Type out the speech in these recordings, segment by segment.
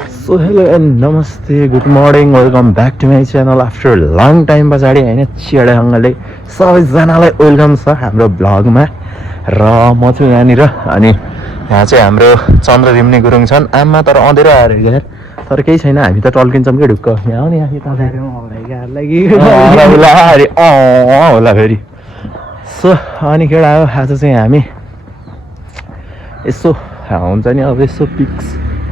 so hello and नमस्ते good morning welcome back to my channel after long time पछाडि होइन चियाडाङ्गले सबैजनालाई welcome छ हाम्रो ब्लगमा र म छु यहाँनिर अनि यहाँ चाहिँ हाम्रो चन्द्र रिम्ने गुरुङ छन् आमा तर अँधेरो आएर यार तर केही छैन हामी त टल्किन्छौँ कि ढुक्क यहाँ हो नि होला फेरि सो अनि केटा हो आज चाहिँ हामी यसो हुन्छ नि अब यसो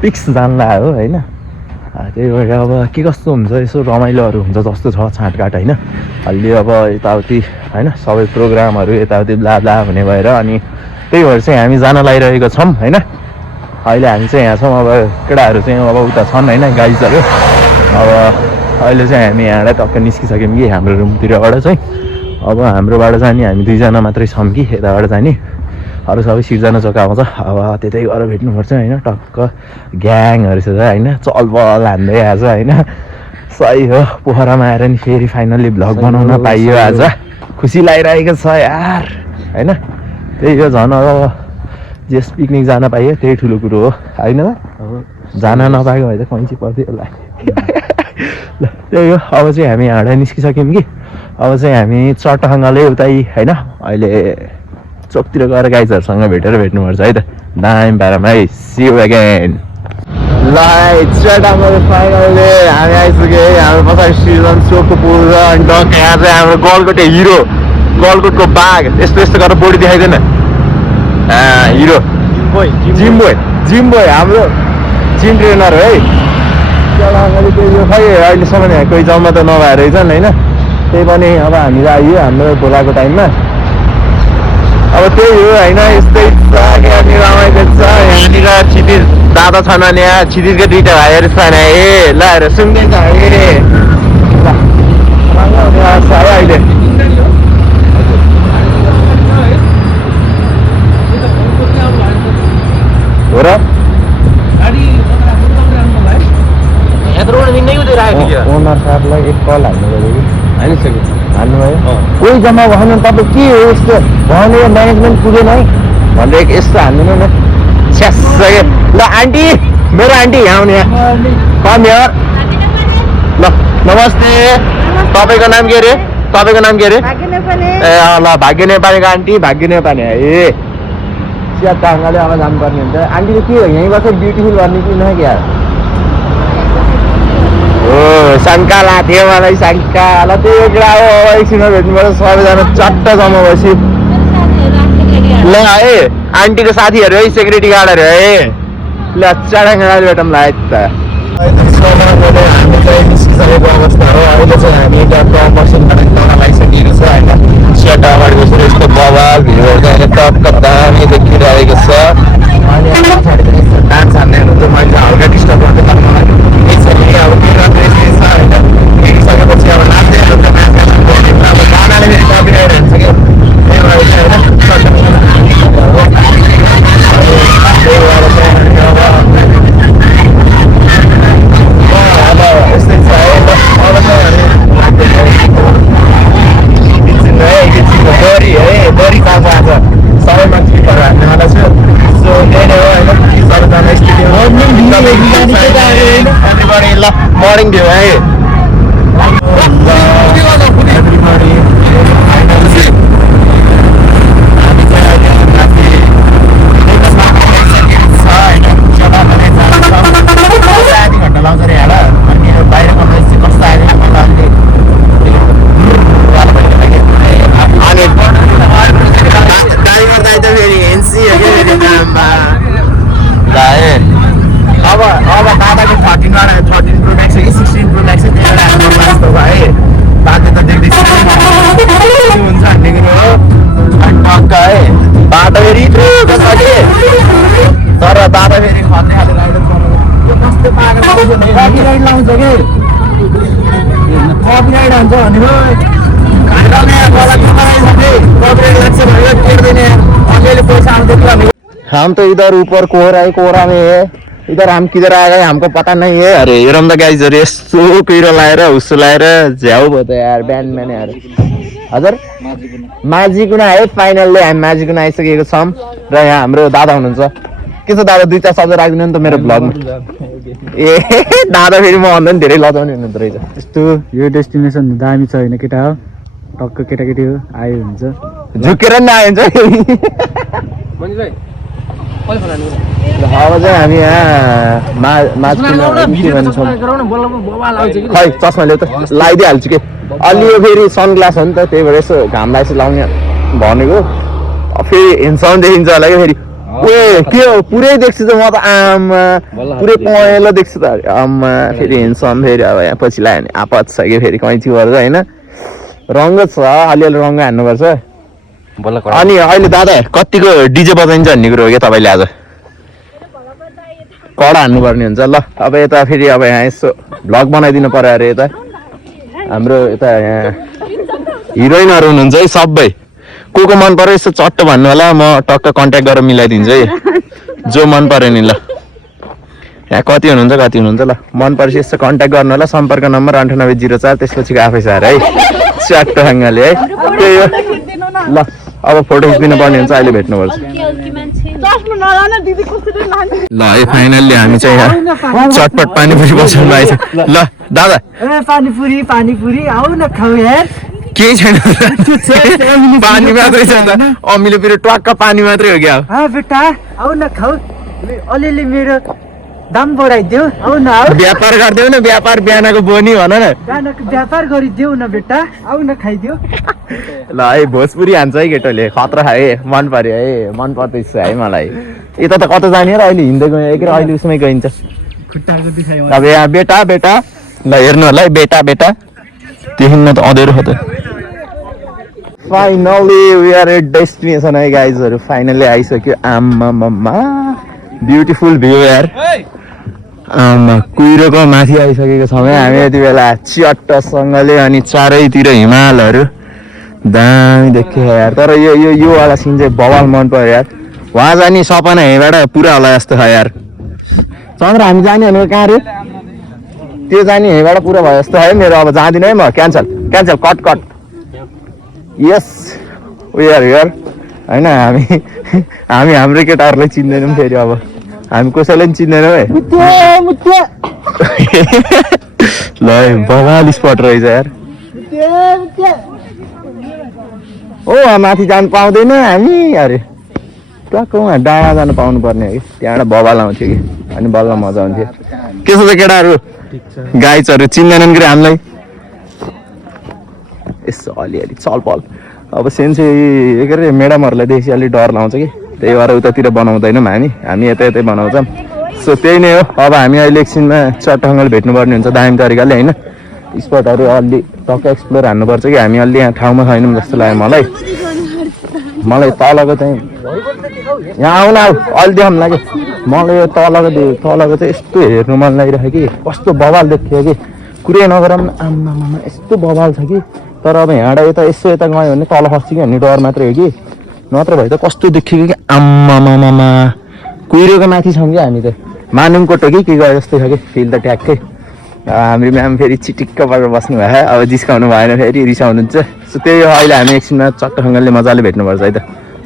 पिक्स जान्ला हो होइन त्यही भएर अब के कस्तो हुन्छ यसो रमाइलोहरू हुन्छ जस्तो छ छाँटकाट होइन अलि अब यताउति होइन सबै प्रोग्रामहरू यताउति ब्ला हुने भएर अनि त्यही भएर चाहिँ हामी जान लागिरहेको छौँ होइन अहिले हामी चाहिँ यहाँ छौँ अब केटाहरू चाहिँ अब उता छन् होइन गाइजहरू अब अहिले चाहिँ हामी यहाँबाट टक्क निस्किसक्यौँ कि हाम्रो रुमतिरबाट चाहिँ अब हाम्रोबाट जाने हामी दुईजना मात्रै छौँ कि यताबाट जाने अरू सबै सिर्जना चोक आउँछ अब त्यतै गएर भेट्नुपर्छ होइन टक्क ग्याङहरूसित होइन चलबल हान्दै आज होइन सही हो पोखरामा आएर नि फेरि फाइनल्ली भ्लग बनाउन पाइयो आज खुसी लागिरहेको छ यार होइन त्यही हो झन् अब जेस पिकनिक जान पाइयो त्यही ठुलो कुरो हो होइन जान नपाएको भए त कैँची पर्थ्यो होला ल त्यही हो अब चाहिँ हामी यहाँबाट निस्किसक्यौँ कि अब चाहिँ हामी चट्टाङ्गले उतै होइन अहिले चोकतिर गएर गाइजहरूसँग भेट्नुपर्छ है त दामी पारामा है सी यू अगेन ल चट्टाङ्गले फाइनलले हामी आइसक्यो है हाम्रो पछाडि सिजन चोकको पुल र अनि डक यहाँ चाहिँ हाम्रो गलकोटे हिरो गलकोटको बाघ यस्तो यस्तो गरेर बोडी देखाइदिएन हिरो जिम्बोय हाम्रो जिम ट्रेनर है चट्टाङ्गले त्यो खै अहिलेसम्म यहाँ कोही जम्मा त नभएर रहेछन् होइन त्यही पनि अब हामी आइयो हाम्रो बोलाएको टाइममा अब त्यही हो होइन यस्तै छ यहाँनिर रमाइलो छ यहाँनिर क्षितिज दादा छन् अनि यहाँ क्षितिजको दुईवटा भाइहरू छन् ए ल हेर सुन्दैछ है ल है अहिले हो र ओनर साहबलाई एक कल हाल्नु पऱ्यो कि हालिसक्यो हाल्नुभयो कोही जम्मा भएन तपाईँ के हो यस्तो भने म्यानेजमेन्ट पुगेन है भनेर यस्तो हाल्नु न छ्यासक्यो ल आन्टी मेरो आन्टी यहाँ आउने कम यार ल नमस्ते तपाईँको नाम के अरे ए ल भाग्य नेपालीको आन्टी भाग्य नेपाली ए चियाटाङ्गाले अब जानुपर्ने हुन्छ आन्टीले के हो यहीँ बसेर ब्युटिफुल गर्ने कि न क्या शङ्का लाग्थ्यो मलाई शङ्का ल त्यही कुरा हो एकछिनमा भेट्नुपर्छ सबैजना चट्ट जम्मा भएपछि ल है आन्टीको साथीहरू है सेक्युरिटी गार्डहरू है ल चट्टाङ्गाले भेटौँ ल त हामी चाहिँ निस्किसकेको अवस्था हो अहिले चाहिँ हामी एउटा मसिनबाट जान लागिसकेको छ होइन सेट अगाडिको चाहिँ यस्तो बवाल भिडियोहरू चाहिँ टक्क दामी देखिरहेको छ अनि पछाडि चाहिँ यस्तो डान्स हान्ने हुनुहुन्छ मैले हल्का डिस्टर्ब गर्दै तर मलाई यसरी अब मेरो ड्रेस छ होइन हेरिसकेपछि अब नाच्दै हुन्छ नाच्दै अब गानाले फेरि कपिराइट हुन्छ क्या त्यही भएर चाहिँ होइन त्यही भएर चाहिँ अब यस्तै छ है अब चाहिँ बरी है बरी पाएको आज सबै मान्छेहरू हान्नेवाला छु सो त्यही नै हो होइन सबैजना स्टेडियम ल मर्निङ भ्यू है आधी घन्टा लाउँछ अरे यहाँ अनि बाहिरको नोइज चाहिँ कस्तो आयो मलाई अनि ड्राइभर दाइ त फेरि एनसी हो क्या अब दादाको 13 प्रो म्याक्स कि 16 प्रो म्याक्स त्यही भएर हाम्रो वास्तव है बाटो त देख्दैछ हुन्छ भन्ने कुरो हो अनि टक्क है बाटो फेरि छ कि तर दादा फेरि खत्ने खाले राइडर कस्तो पागल कपिराइट लाउँछ कि कपिराइट हुन्छ भनेको हम तो इधर ऊपर कोहरा में है इधर हम किधर आ गए हमको पता नहीं है अरे हेरौँ त गाइजहरू यस्तो पिरो लाएर हुस्सो लाएर झ्याउ भयो त यार बिहान यार हजुर माझीकुना है फाइनल्ली हामी माझीकुना आइसकेको छौँ र यहाँ हाम्रो दादा हुनुहुन्छ के छ दादा 2-4 शब्द राख्दिनु नि त मेरो ब्लगमा ए दादा फेरि म भन्दा नि धेरै लजाउने हुनुहुँदो रहेछ यस्तो यो डेस्टिनेसन दामी छ होइन केटा हो टक्क केटाकेटी हो आयो हुन्छ झुकेर नि आइन्छ अब चाहिँ हामी यहाँ खै चस्मा ल्याउ त लगाइदिइहाल्छु के अलि यो फेरि सनग्लास हो नि त त्यही भएर यसो घाम लागेपछि लाउने भनेको फेरि हेन्डसम्म देखिन्छ होला क्या फेरि ए के हो पुरै देख्छु त म त आमा पुरै पहेँलो देख्छु त आमा फेरि हेन्डसम्म फेरि अब यहाँ पछि लगायो भने आपत छ कि फेरि कैँची गर्छ होइन रङ्ग छ अलिअलि रङ्ग हान्नुपर्छ अनि अहिले दादा कतिको डिजे बजाइन्छ भन्ने कुरो हो क्या तपाईँले आज कडा हान्नुपर्ने हुन्छ ल अब यता फेरि अब यहाँ यसो भ्लग बनाइदिनु पर्यो अरे यता हाम्रो यता यहाँ हिरोइनहरू हुनुहुन्छ है सबै को मन पर्यो यसो चट्ट भन्नु होला म टक्क कन्ट्याक्ट गरेर मिलाइदिन्छु है जो मन पर्यो नि ल यहाँ कति हुनुहुन्छ ल मन परेपछि यसो कन्ट्याक्ट गर्नु होला सम्पर्क नम्बर 9804 त्यसपछिको आफै छ है च्याट्टसँगले है त्यही हो ल अब फोटो खिच्दिनु पर्ने हुन्छ अहिले भेट्नुपर्छ ल है फाइनल्ली हामी चाहिँ यहाँ चटपट पानीपुरी बसाउनु आएछ ल दादा पानीपुरी आऊ न खाऊ यार केही छैन पानी मात्रै छ त अमिलो फेरि ट्वाक्क पानी मात्रै हो क्या बेटा आऊ न खाऊ अलिअलि मेरो दाम बढाइदेऊ आऊ न आऊ व्यापार गरिदेऊ न व्यापार बिहानको बोनी भन न बिहानको व्यापार गरिदेऊ न बेटा आऊ न खाइदेऊ ल है भोजपुरी हान्छ है केटोले खतरा है मन पर्यो है मन पर्दैछ है मलाई यता त कता जाने र अहिले हिँड्दै गयो एक अहिले उसमै गइन्छ अब यहाँ बेटा ल हेर्नु होला है बेटा देखिन्न त अँधेरो हो त finally we are at destination है गाइजहरू फाइनली आइसक्यो आम्मा ब्युटिफुल भ्यू यार आमा कुहिरोको माथि आइसकेको छौँ हामी यति बेला च्याट्टसँगले अनि चारैतिर हिमालहरू दामी देख्यो यार तर यो वाला सिन चाहिँ बवाल मन पर्यो यार वहाँ जाने सपना यहीँबाट पुरा होला जस्तो छ यार चन्द्र हामी जाने भनेको कहाँ रे त्यो जाने यहीँबाट पुरा भयो जस्तो है मेरो अब जाँदिनँ है म cancel cut yes we are here होइन हामी हाम्रो केटाहरूलाई चिन्दैनौँ फेरि अब हामी कसैलाई पनि चिन्दैनौँ है ल बवाल स्पट रहेछ यार ओ माथि जानु पाउँदैन हामी अरे टक्क उहाँ डाँडा जानु पाउनु पर्ने हो कि त्यहाँबाट बवाल आउँथ्यो कि अनि बल्ल मजा आउँथ्यो के छ त केटाहरू गाइजहरू चिन्दैनन् कि हामीलाई यसो अलिअलि चलपल अब सेन्से के अरे म्याडमहरूलाई देखेपछि अलिक डर लाउँछ कि त्यही भएर उतातिर बनाउँदैनौँ हामी यतै बनाउँछौँ सो त्यही नै हो अब हामी अहिले एकछिनमा चट्टङ्गल भेट्नुपर्ने हुन्छ दामी तरिकाले होइन स्पटहरू अलि टक्क एक्सप्लोर हान्नुपर्छ कि हामी अलि यहाँ ठाउँमा छैनौँ जस्तो लाग्यो मलाई तलको चाहिँ यहाँ आउन अलि देखाउनु लाग्यो मलाई यो तलको चाहिँ यस्तो हेर्नु मन लागिरहेको कि कस्तो बवाल देखियो कि कुरै नगरौँ आम्मामा यस्तो बवाल छ कि तर अब यहाँबाट यता गयो भने तल खस्छ कि भन्ने डर मात्रै हो कि नत्र भए त कस्तो देखियो कि आम्मामा कुहिरोको माथि छौँ कि हामी त मानुङकोट हो कि के गयो जस्तो छ कि फिल त ट्याक्कै हाम्रो म्याम फेरि चिटिक्क परेर बस्नु भयो अब जिस्काउनु भएन फेरि रिसाउनुहुन्छ सो त्यही हो अहिले हामी एकछिनमा चट्टसँगले मजाले भेट्नुपर्छ है त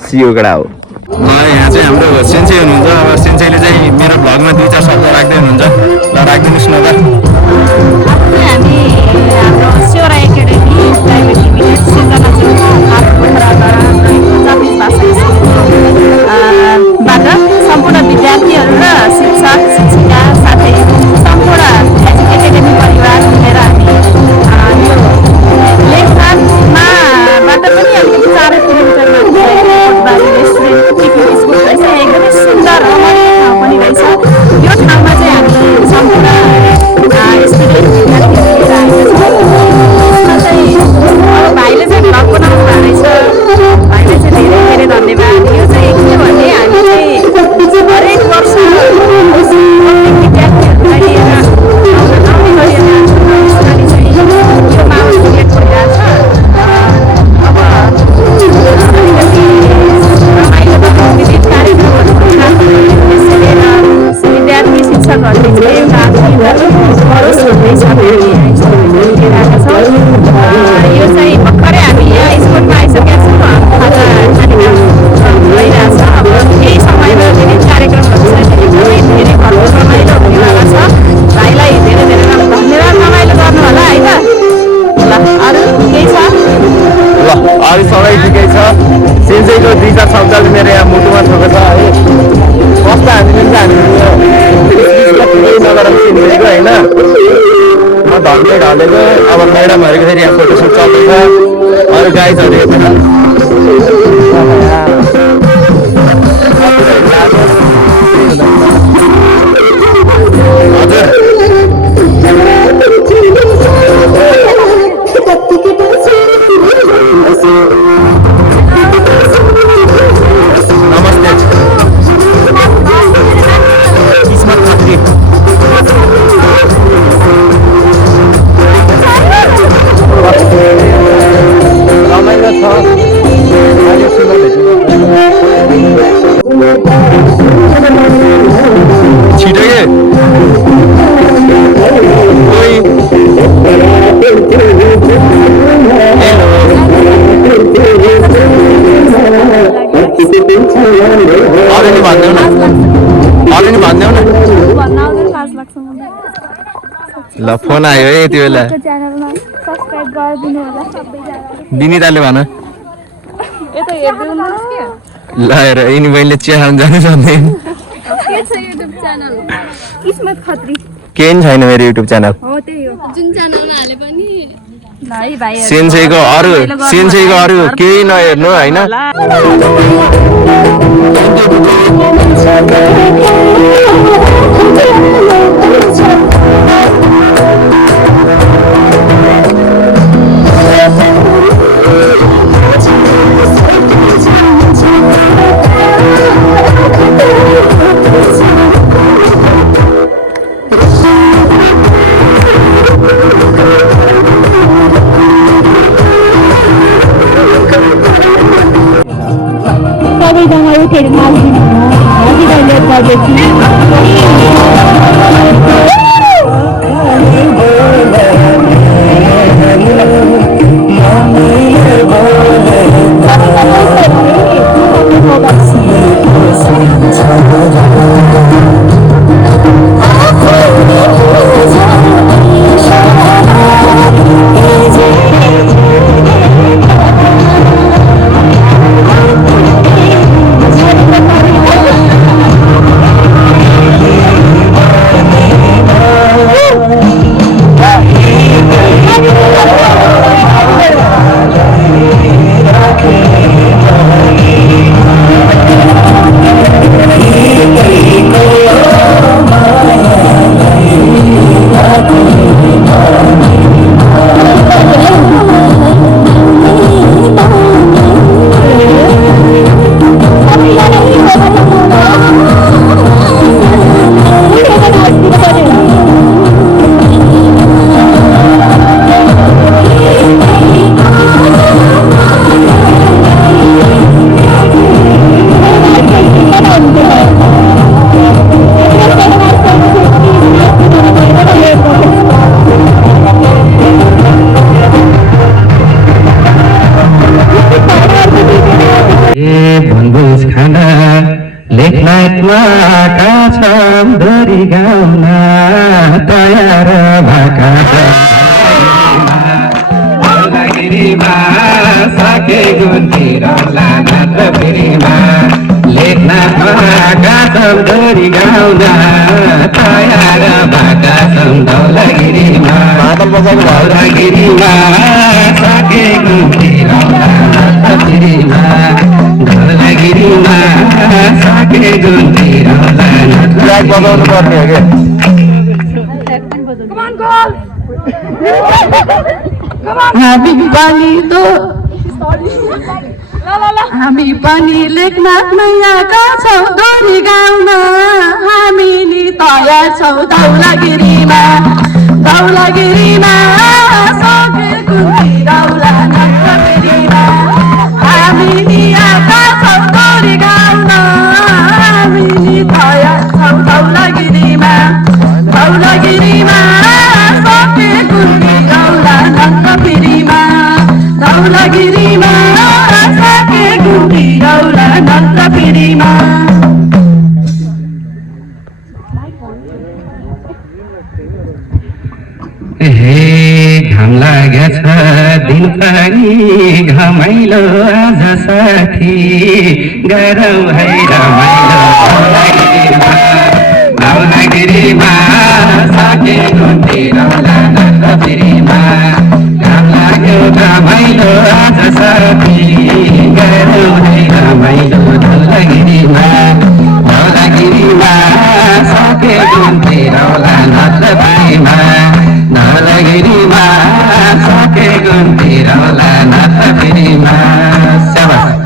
सियोगडा हो यहाँ चाहिँ हाम्रो सेन्चै हुनुहुन्छ अब सेन्चैले चाहिँ मेरो भ्लगमा 2-4 शब्द राख्दै हुनुहुन्छ ल राखिदिनुहोस् न हामी हाम्रो स्योरा एकाडेमी प्राइभेट लिमिटेड सिर्जना बाट सम्पूर्ण विद्यार्थीहरू र शिक्षक शिक्षिका साथै सम्पूर्ण एकाडेमी परिवार मिलेर हामी यो लेखनाथमाबाट पनि अलिकति 4 किलोमिटरमा कोटबारी रेस्टुरेन्ट पिकनिक स्पोट रहेछ एकदमै सुन्दर रमाइलो ठाउँ पनि रहेछ यो ठाउँमा चाहिँ हामी सम्पूर्ण स्टुडेन्ट विद्यार्थीहरू लिएर आएका छौँ यसमा चाहिँ अब भाइले चाहिँ भ्लग बनाउनु भएको रहेछ भाइले चाहिँ धेरै धेरै धन्यवाद यो चाहिँ के भने हामी चाहिँ हरेक वर्ष प्रत्येक विद्यार्थीहरूलाई लिएर आउने गरेका छौँ यसपालि चाहिँ यो माहौल क्रिएट भइरहेछ अब अलिकति रमाइलो त विविध कार्यक्रमहरू त्यसैले विद्यार्थी शिक्षकहरूले चाहिँ एउटा गरोस् भन्ने सबै लिइरहेका छौँ यो चाहिँ भर्खरै हामी यहाँ स्पोर्टमा आइसकेका छौँ खाजा खाने काम भइरहेछ अब यही समयमा विविध कार्यक्रमहरू होइन म धम्दै ढलेको अब म्याडमहरूको फेरि यहाँ फोटोसुट चल्दैछ अरू गाइजहरू नमस्ते किस्मत खत्री रमाइलो छ छिटो के अरू नि भनिदेऊ न ल फोन आयो है यति बेला विनिताले भन ल हेर यिनी बहिनीले चिया खान जानु सक्दैन केही छैन मेरो युट्युब च्यानल सेन्सेको अरू केही नहेर्नु होइन सबैजना उठेर बजाउनु पर्ने हो हामी पनि लेखनाथ नैयाका छौँ दोहोरी गाउन हामी नि तयार छौँ धौलागिरीमा सकेको रौला नक्कबेरीमा हामी नि आएका छौँ दोहोरी गाउन हामी नि तयार छौँ धौलागिरीमा सकेको रौला नक्कबेरीमा धौलागिरीमा सकेको रौला नक्कबेरीमा घाम लागेछ दिन पनि घमाइलो आज साथी गरौँ है रमाइलो धौलागिरीमा सकेको फेरिमा घाम लाग्यो घामैलो आज साथी गरौँ है रमाइलो धौलागिरीमा सकेको तेरौला नत्र फेरिमा धौलागिरीमा सकेको तेरौला नत्र फेरिमा स्याबास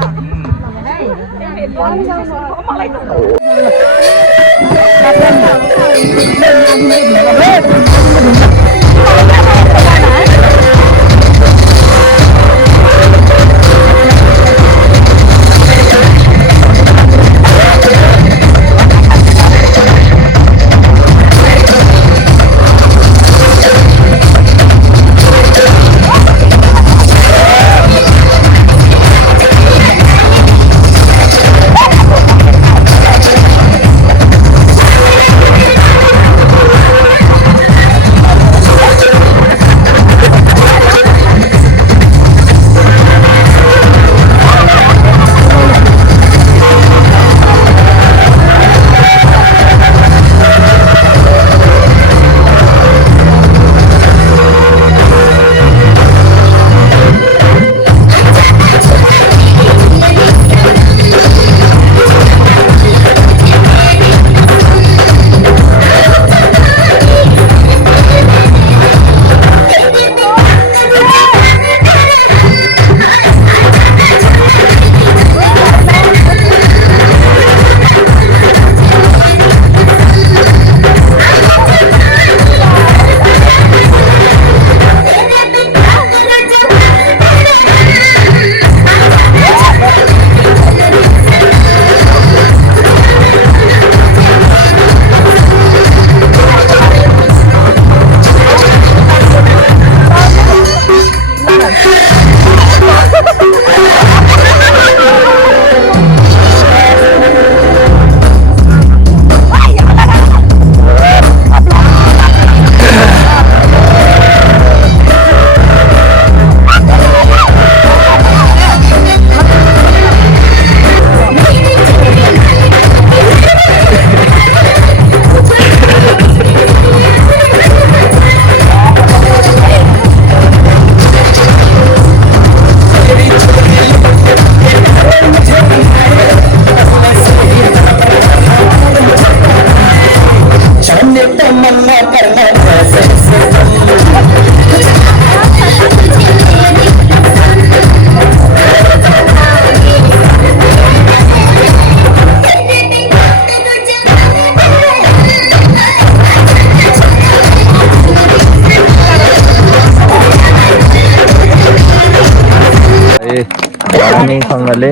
सँगले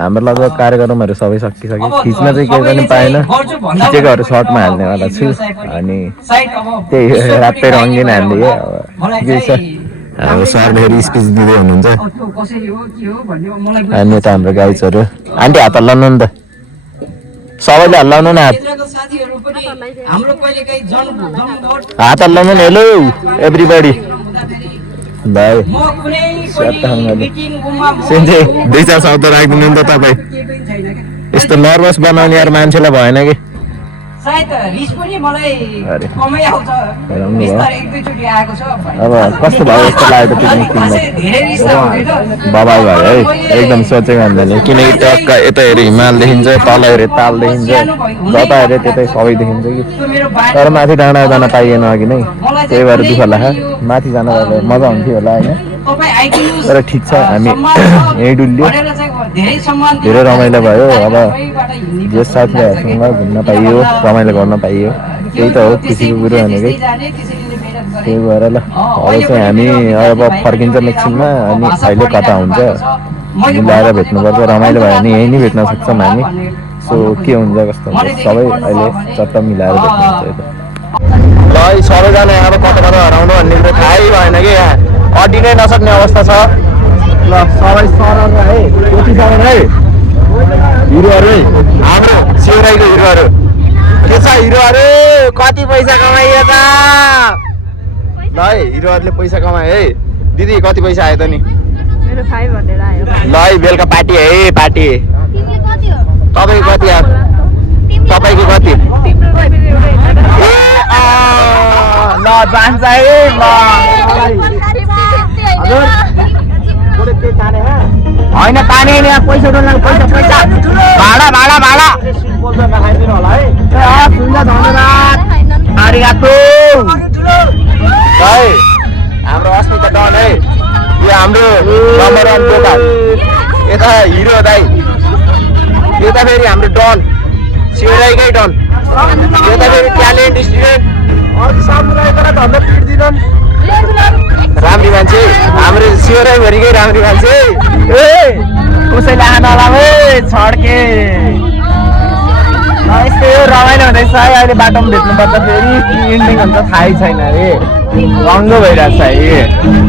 हाम्रो लगभग कार्यक्रमहरू सबै सकिसक्यो खिच्न चाहिँ केही पनि पाएन खिचेकोहरू सर्टमा हाल्नेवाला छु अनि त्यही रातै रङ्गिन हालिदिएँ के छ अब सरले फेरि स्पिच दिँदै हुनुहुन्छ अनि यता हाम्रो गाइजहरू आन्टी हात हल्लाउनु नि त सबैले हल्लाउनु न हात हल्लाउनु नि हेलो एभ्रिबडी भाइ दुई चार शब्द राखिदिनु नि त तपाईँ यस्तो नर्भस बनाउने यार मान्छेलाई भएन कि अब कस्तो भयो यस्तो लाग्यो पिकनिक बबाल भयो है एकदम सोचेको भन्दैन किनकि टक्क यता हेऱ्यो हिमाल देखिन्छ तल हेऱ्यो ताल देखिन्छ जता हेऱ्यो त्यतै सबै देखिन्छ कि तर माथि डाँडा जान पाइएन अघि नै त्यही भएर दुःख लाग्यो माथि जान मजा हुन्थ्यो होला होइन तर ठिक छ हामी यहीँ डुल्यो धेरै रमाइलो भयो अब जे साथीभाइहरूसँग घुम्न पाइयो रमाइलो गर्न पाइयो त्यही त हो खुसीको कुरो भनेकै त्यही भएर ल अब चाहिँ हामी अब फर्किन्छ एकछिनमा अनि अहिले कता हुन्छ मिलाएर भेट्नुपर्छ रमाइलो भयो भने यहीँ नै भेट्न सक्छौँ हामी सो के हुन्छ कस्तो हुन्छ सबै अहिले चट्ट मिलाएर भेट्नुहुन्छ ल सबैजना यहाँ कता कता हराउनु भन्ने कुरो थाहै भएन कि यहाँ अड्डी नै नसक्ने अवस्था छ ल सबै सरल है कति सामान है हिरोहरू हाम्रो शिवराईको हिरोहरू के छ हिरोहरू कति पैसा कमाइयो त ल है हिरोहरूले पैसा कमायो है दिदी कति पैसा आयो त नि मेरो 500 आयो ल है बेलुका पार्टी है पार्टी तपाईँको कति आयो तपाईँको कति ल जान्छ है ल होइन ताने नि पैसा डोल्नु पैसा पैसा भाडा भाडा भाडा खाइदिनु होला है हुन्छ धन्यवाद आरिगातो है हाम्रो अस्मिता डन है यो हाम्रो नम्बर 1 दोकान यता हिरो दाइ यता फेरि हाम्रो डन सिराइकै डन यता फेरि ट्यालेन्ट स्टुडेन्ट अघि सामुराईबाट धन्दा पिट्दिनन् राम्री मान्छे हाम्रो सिराइभरिकै राम्री मान्छे ए कसैले आन होला है छड्के यस्तै हो रमाइलो हुँदैछ है अहिले बाटोमा भेट्नुपर्छ फेरि इन्डिङ हुन्छ थाहै छैन अरे रङ्गो भइरहेछ है